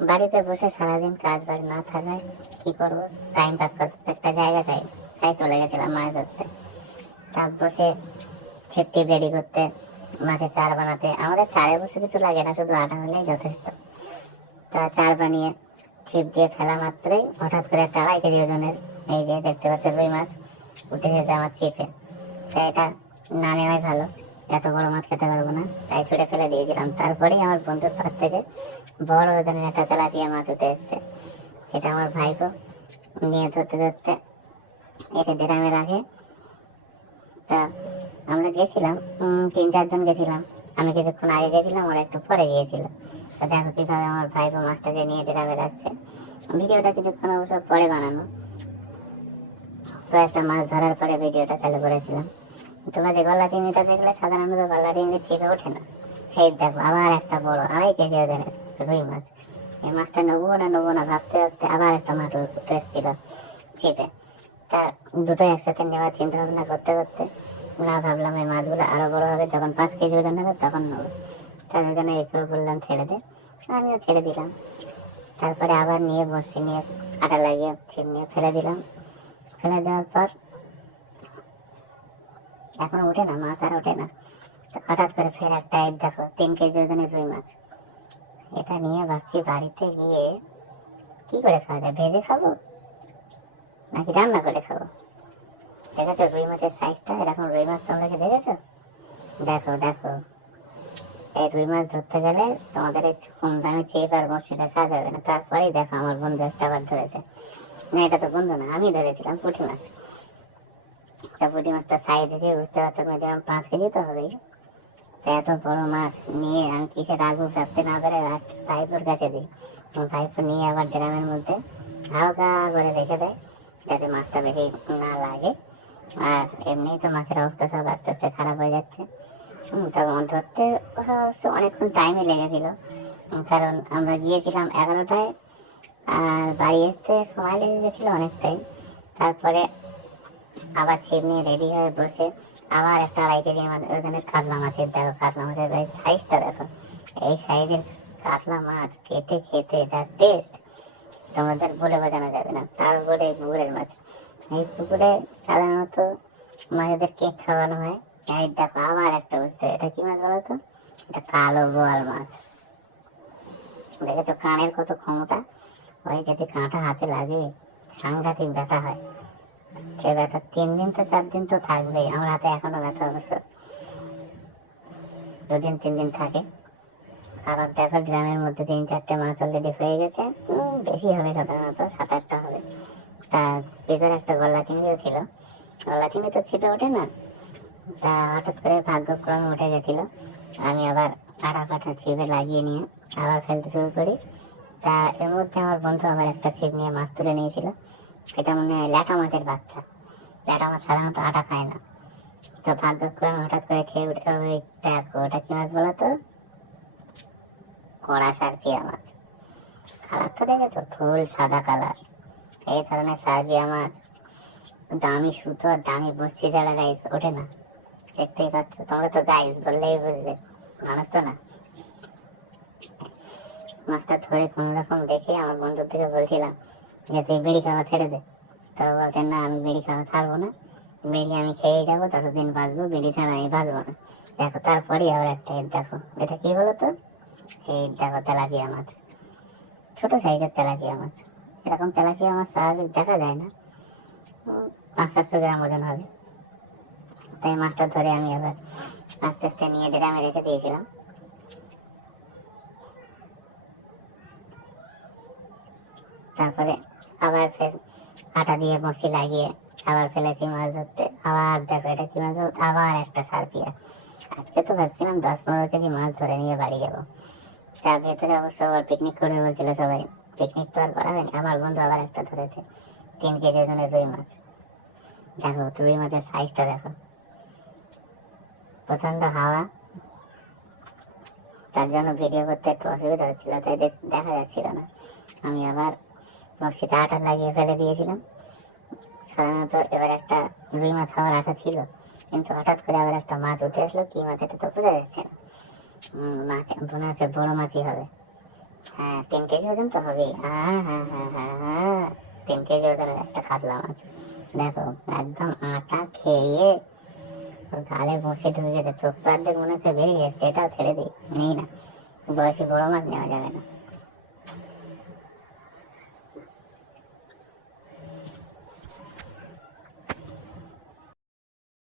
বাড়িতে বসে সারাদিন কাজ বাজ না থাকায় কি করবো, টাইম পাস করতে একটা জায়গা চাই, তাই চলে গেছিলাম মাছ ধরতে। তা বসে ছিপ টিপ রেডি করতে, মাছের চার বানাতে। আমাদের চারে বসে কিছু লাগে না, শুধু আটা হলেই যথেষ্ট। তা চার বানিয়ে ছিপ দিয়ে ফেলা মাত্রই হঠাৎ করে একটা 2.5 কেজি ওজনের, এই যে দেখতে পাচ্ছ রুই মাছ উঠে এসেছে আমার ছিপে। তাই এটা না নেওয়াই ভালো, এত বড় মাছ খেতে পারবো না, তাই ছুটে ফেলে দিয়েছিলাম। তারপরেই আমার বন্ধুর পাশ থেকে বড় ওজনের একটা তেলাপিয়া মাছ উঠে এসছে। সেটা আমার ভাইপো নিয়ে ধরতে ধরতে এসে ড্রামে রাখে। তা আমরা গেছিলাম, 3-4 জন গেছিলাম। আমি কিছুক্ষণ আগে গেছিলাম, ওরা একটু পরে গিয়েছিল। তা দেখো কিভাবে আমার ভাইপো মাছটাকে নিয়ে ড্রামে রাখছে। ভিডিওটা কিছুক্ষণ অবশ্য পরে বানানো, তো একটা মাছ ধরার পরে ভিডিওটা চালু করেছিলাম। তোমরা যে গলা চিংড়িটা দেখলে, সাধারণত গলা চিংড়ি ছিপে ওঠে না। সেই দেখো আবার একটা বড় 2.5 কেজি ওজনের রুই মাছ। এই মাছটা নেবো না ভাবতে ভাবতে আবার একটা মাছ উঠে এসেছিল ছিপে। তা দুটো একসাথে নেওয়ার চিন্তা ভাবনা করতে করতে না ভাবলাম এই মাছগুলো আরো বড় হবে, যখন 5 কেজি ওজন হবে তখন নেবো। তাদের জন্য একেও বললাম ছেড়ে দে, আমিও ছেড়ে দিলাম। তারপরে আবার নিয়ে বসি, নিয়ে আটা লাগিয়ে ছিপ নিয়ে ফেলে দিলাম। ফেলে দেওয়ার পর এখনো ওঠে না মাছ, আর ওঠে না। তো হঠাৎ করে ফের একটা, এই দেখো 3 কেজি ওজনের রুই মাছ। এটা নিয়ে ভাবছি বাড়িতে গিয়ে কি করে খাওয়া যায়, ভেজে খাবো নাকি রান্না করে খাবো। দেখেছো রুই মাছের সাইজটা, এরকম রুই মাছ তোমরা কি দেখেছো? দেখো দেখো, এই রুই মাছ ধরতে গেলে তোমাদের এই কম দামে ছিপ আর বড়শি দেখা যাবে না। তারপরেই দেখো আমার বন্ধু একটা আবার ধরেছে। না এটা তো বন্ধু না, আমি ধরেছিলাম পুঁটি মাছ। তা পুঁটি মাছটা সাইজ দেখে বুঝতে পারছো মিনিমাম 5 কেজি তো হবেই। তা এত বড় মাছ নিয়ে আমি কিসে রাখবো ভাবতে না পেরে ভাইপোর কাছে দিই। ভাইপো নিয়ে আবার ড্রামের মধ্যে হালকা করে রেখে দেয়, যাতে মাছটা বেশি না লাগে। আর এমনি তো মাছের অবস্থা সব আস্তে আস্তে খারাপ হয়ে যাচ্ছে। তখন ধরতে অবশ্য অনেকক্ষণ টাইমই লেগেছিল, কারণ আমরা গিয়েছিলাম 11টায়, আর বাড়ি আসতে সময় লেগে গেছিলো অনেকটাই। তারপরে আবার ছিপ নিয়ে রেডি হয়ে বসে আবার একটা 2.5 কেজি ওজনের কাতলা মাছের, দেখো কাতলা মাছের সাইজটা দেখো। এই সাইজের কাতলা মাছ কেটে খেতে যা টেস্ট তোমাদের বলে বোঝানো যাবে না। তারপরে এই পুকুরের মাছ, এই পুকুরে সাধারণত মাছেদের কেক খাওয়ানো হয়। এই দেখো আবার একটা বুঝতে, এটা কি মাছ বলো তো? এটা কালো বোয়াল মাছ। দেখেছো কানের কত ক্ষমতা, ওই যদি কাঁটা হাতে লাগে সাংঘাতিক ব্যথা হয়। সে ব্যথা 3 দিন তো 4 দিন তো থাকবেই, আমার হাতে এখনো ব্যথা অবশ্য 2 দিন 3 দিন থাকে। আবার দেখো ড্রামের মধ্যে 3-4টে মাছ অলরেডি হয়ে গেছে, বেশি হবে সাধারণত 7-8টা হবে। তার ভিতরে একটা গলা চিংড়িও ছিল। গলা চিংড়ি তো ছিপে ওঠে না, তা হঠাৎ করে ভাগ্যক্রমে উঠে গেছিল। আমি আবার আটা ফাটা ছিপে লাগিয়ে নিয়ে আবার ফেলতে শুরু করি। তা এর মধ্যে আমার বন্ধু আবার একটা ছিপ নিয়ে মাছ তুলে নিয়েছিল। এটা মনে হয় ল্যাটা মাছের বাচ্চা। ল্যাটা মাছ সাধারণত আটা খায় না। তো ভাগ্যক্রমে হঠাৎ করে খেয়ে উঠে, ওই দেখো ওটা কি মাছ বলো তো? কড়া সার্পিয়া মাছ। কালারটা দেখেছো, ফুল সাদা কালার। এই ধরনের সার্পিয়া মাছ দামি সুতো আর দামি বসছি ছাড়া গাইস ওঠে না। দেখতেই পাচ্ছ, তোমরা তো গাইস বললেই বুঝবে, মানুষ তো না। মাছটা ধরে কোন রকম দেখে আমার বন্ধুর থেকে বলছিলাম যে তুই বিড়ি খাওয়া ছেড়ে দে। তো বলছেন না আমি বিড়ি খাওয়া ছাড়বো না, বিড়ি আমি খেয়ে যাবো, ততদিন বাঁচবো, বিড়ি ছাড়া আমি বাঁচবো না। দেখো তারপরেই আবার একটা, দেখো এটা কি বলো তো? এই দেখো তেলাপিয়া মাছ, ছোট সাইজের তেলাপিয়া মাছ। এরকম তেলাপিয়া মাছ স্বাভাবিক দেখা যায় না, 500-700 গ্রাম ওজন হবে। তাই মাছটা ধরে আমি আবার আস্তে আস্তে নিয়ে ড্রামে রেখে দিয়েছিলাম। তারপরে আবার ফের আটা দিয়ে বসি লাগিয়ে আবার ফেলেছি মাছ ধরতে। আবার দেখো এটা কি মাছ বলতো? আবার একটা সার্পিয়া। আজকে তো ভাবছিলাম 10-15 কেজি মাছ ধরে নিয়ে বাড়ি যাবো। তার ভেতরে অবশ্য আবার পিকনিক করবে বলছিল সবাই, পিকনিক তো আর করা হয়নি। আমার বন্ধু আবার একটা ধরেছে 3 কেজি ওজনের রুই মাছ। দেখো রুই মাছের সাইজটা দেখো। প্রচন্ড হাওয়া, তার জন্য ভিডিও করতে একটু অসুবিধা হচ্ছিল, তাই দেখা যাচ্ছিল না। আমি আবার বড়শিতে আটা লাগিয়ে ফেলে দিয়েছিলাম। সাধারণত এবার একটা রুই মাছ হওয়ার আশা ছিল, কিন্তু হঠাৎ করে আবার একটা মাছ উঠে আসলো। কি মাছ এটা তো বোঝা যাচ্ছে না। মাছ মনে হচ্ছে বড় মাছই হবে। হ্যাঁ 3 কেজি ওজন তো হবেই। হ্যাঁ হ্যাঁ হ্যাঁ হ্যাঁ হ্যাঁ, 3 কেজি ওজনের একটা কাতলা মাছ। দেখো একদম আটা খেয়ে ওর গালে বসে ঢুকে গেছে, চোখ তো অর্ধেক মনে হচ্ছে বেরিয়ে এসছে। এটাও ছেড়ে দিই, নেই না, বয়সী বড় মাছ নেওয়া যাবে না।